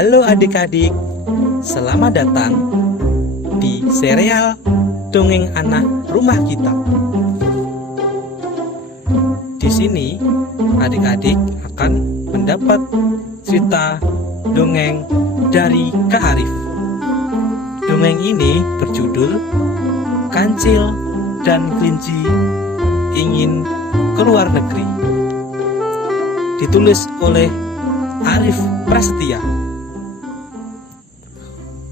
Halo adik-adik, selamat datang di serial Dongeng Anak Rumah Kita. Di sini adik-adik akan mendapat cerita dongeng dari Kak Arif. Dongeng ini berjudul Kancil dan Kelinci Ingin Keluar Negeri. Ditulis oleh Arif Prasetya.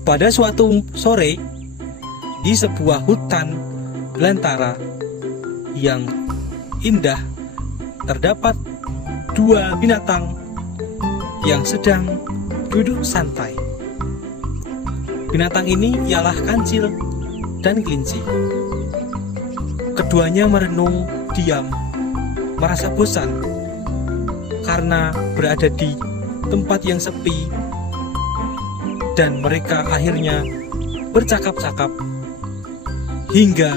Pada suatu sore, di sebuah hutan belantara yang indah, terdapat dua binatang yang sedang duduk santai. Binatang ini ialah kancil dan kelinci. Keduanya merenung diam, merasa bosan karena berada di tempat yang sepi, dan mereka akhirnya bercakap-cakap hingga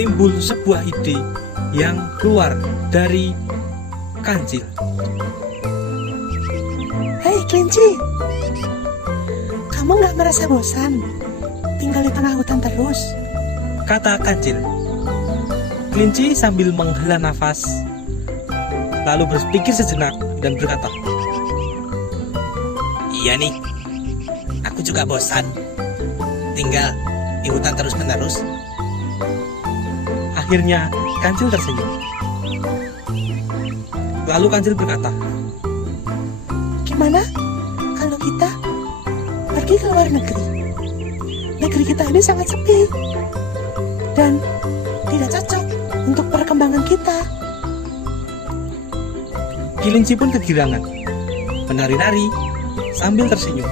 timbul sebuah ide yang keluar dari kancil. Hei kelinci, kamu gak merasa bosan tinggal di tengah hutan terus? Kata kancil. Kelinci sambil menghela nafas, lalu berpikir sejenak dan berkata, Iya nih, aku juga bosan tinggal di hutan terus-menerus. Akhirnya kancil tersenyum. Lalu kancil berkata, Gimana kalau kita pergi ke luar negeri? Negeri kita ini sangat sepi dan tidak cocok untuk perkembangan kita. Kelinci pun kegirangan, menari-nari sambil tersenyum.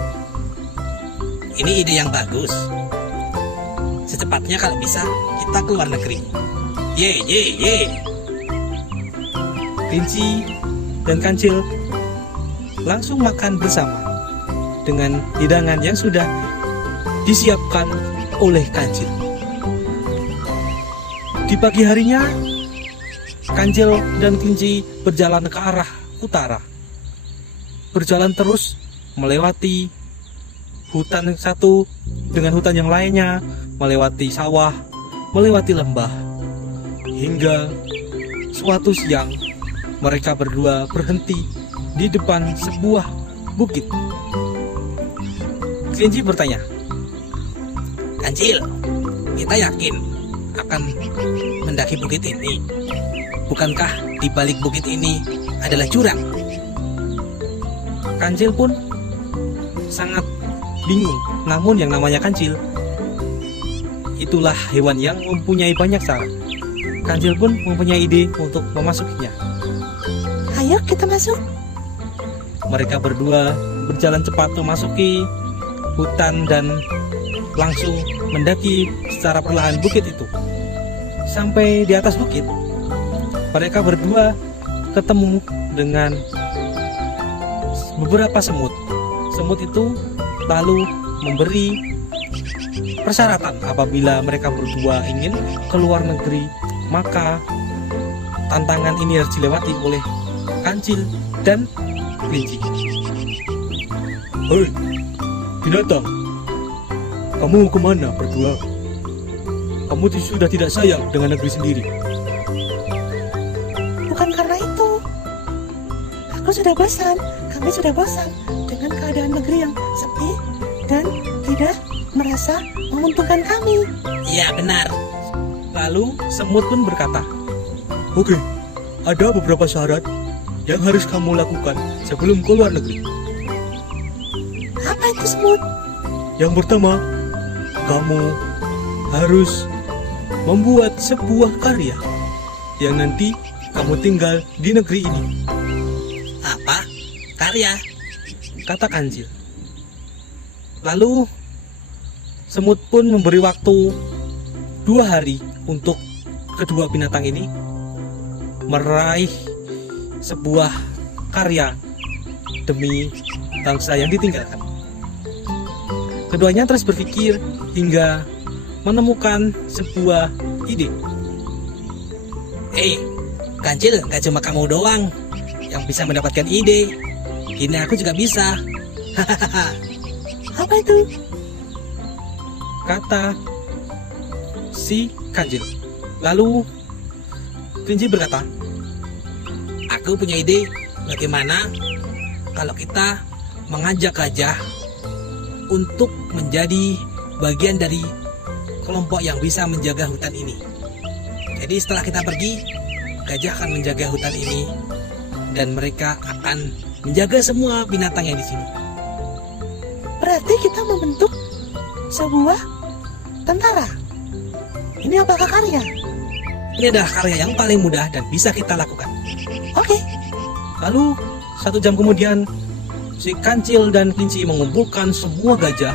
Ini ide yang bagus. Secepatnya kalau bisa kita keluar negeri. Ye ye ye. Kelinci dan kancil langsung makan bersama dengan hidangan yang sudah disiapkan oleh kancil. Di pagi harinya, kancil dan kelinci berjalan ke arah utara. Berjalan terus melewati hutan yang satu dengan hutan yang lainnya, melewati sawah, melewati lembah. Hingga suatu siang, mereka berdua berhenti di depan sebuah bukit. Kelinci bertanya, Kancil, kita yakin akan mendaki bukit ini? Bukankah di balik bukit ini adalah jurang? Kancil pun sangat bingung. Namun yang namanya kancil, itulah hewan yang mempunyai banyak cara. Kancil pun mempunyai ide untuk memasukinya. Ayo kita masuk. Mereka berdua berjalan cepat memasuki hutan dan langsung mendaki secara perlahan bukit itu. Sampai di atas bukit, mereka berdua ketemu dengan beberapa semut. Semut itu lalu memberi persyaratan apabila mereka berdua ingin keluar negeri, maka tantangan ini harus dilewati oleh kancil dan kelinci. Hei, binatang, kamu mau kemana berdua? Kamu sudah tidak sayang dengan negeri sendiri. Bukan karena itu. Aku sudah bosan. Kami sudah bosan dengan keadaan negeri yang sepi dan tidak merasa menguntungkan kami. Iya benar. Lalu semut pun berkata, Oke, ada beberapa syarat yang harus kamu lakukan sebelum keluar negeri. Apa itu semut? Yang pertama, kamu harus membuat sebuah karya yang nanti kamu tinggal di negeri ini. Apa? Karya? Kata kancil. Lalu semut pun memberi waktu 2 hari untuk kedua binatang ini meraih sebuah karya demi bangsa yang ditinggalkan. Keduanya terus berpikir hingga menemukan sebuah ide. Kancil, gak cuma kamu doang yang bisa mendapatkan ide. Gini aku juga bisa. Apa itu? kata si kancil. Lalu kelinci berkata, Aku punya ide bagaimana kalau kita mengajak gajah untuk menjadi bagian dari kelompok yang bisa menjaga hutan ini. Jadi setelah kita pergi, gajah akan menjaga hutan ini dan mereka akan menjaga semua binatang yang di sini. Berarti kita membentuk sebuah tentara. Ini apakah karya? Ini adalah karya yang paling mudah dan bisa kita lakukan. Oke, lalu 1 jam kemudian si kancil dan kelinci mengumpulkan semua gajah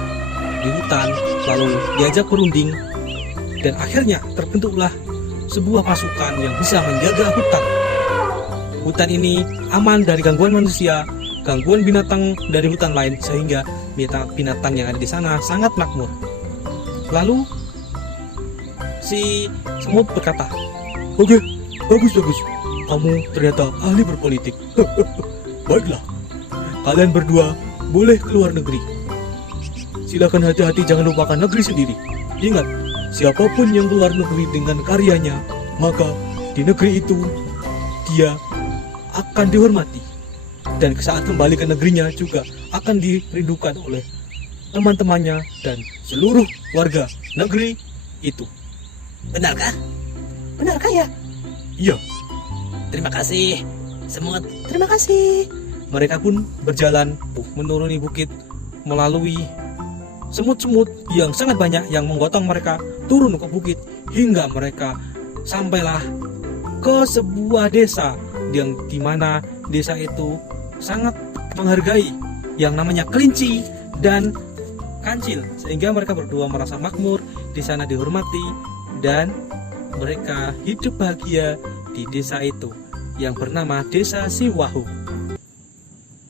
di hutan, lalu diajak berunding, dan akhirnya terbentuklah sebuah pasukan yang bisa menjaga hutan. Hutan ini aman dari gangguan manusia, gangguan binatang dari hutan lain, sehingga binatang yang ada di sana sangat makmur. Lalu si semut berkata, "Oke, bagus. Kamu ternyata ahli berpolitik. Baiklah, kalian berdua boleh keluar negeri. Silakan hati-hati, jangan lupakan negeri sendiri. Ingat, siapapun yang keluar negeri dengan karyanya, maka di negeri itu dia akan dihormati. Dan saat kembali ke negerinya juga akan dirindukan oleh teman-temannya dan seluruh warga negeri itu." Benarkah? benarkah ya? Iya, Terima kasih, semut. Terima kasih. mereka pun berjalan menuruni bukit melalui semut-semut yang sangat banyak yang menggotong mereka turun ke bukit hingga mereka sampailah ke sebuah desa yang dimana desa itu sangat menghargai yang namanya kelinci dan kancil, sehingga mereka berdua merasa makmur di sana, dihormati, dan mereka hidup bahagia di desa itu yang bernama Desa Siwahu.